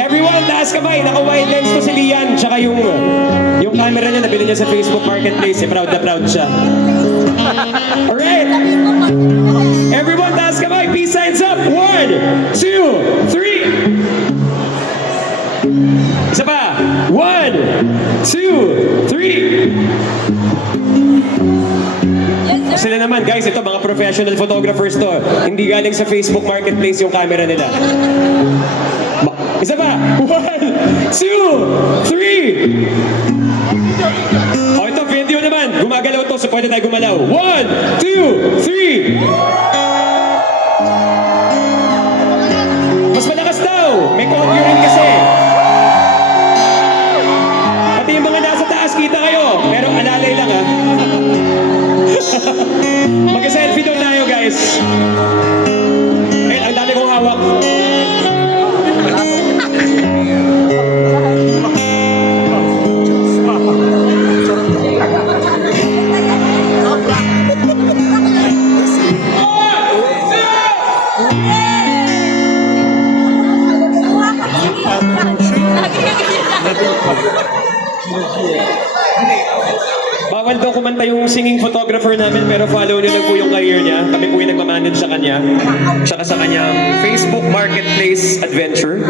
Everyone, taas kamay. Naka-wide lens to si Lian. Tsaka yung camera niya, nabili niya sa Facebook Marketplace. Proud na proud siya. Alright. Everyone, taas kamay. Peace signs up. 1, 2, 3. Isa pa. 1, 2, 3. Sila naman, guys, ito mga professional photographers to. Hindi galing sa Facebook Marketplace yung camera nila. Isa pa. 1, 2, 3. O ito, video naman. Gumagalaw to, so pwede tayo gumalaw. 1, 2, 3. Mas malakas daw. May concurrent kasi. Pati yung mga nasa taas, kita kayo. Pero alalay lang, ha. Mag-selfie daw tayo, guys. Eh, ang dami kong hawak. Bawal daw kumanta yung singing photographer namin, pero follow nyo lang po yung career niya. Kami po yung nagmamanage sa kanya. Tsaka sa kanyang Facebook Marketplace adventure.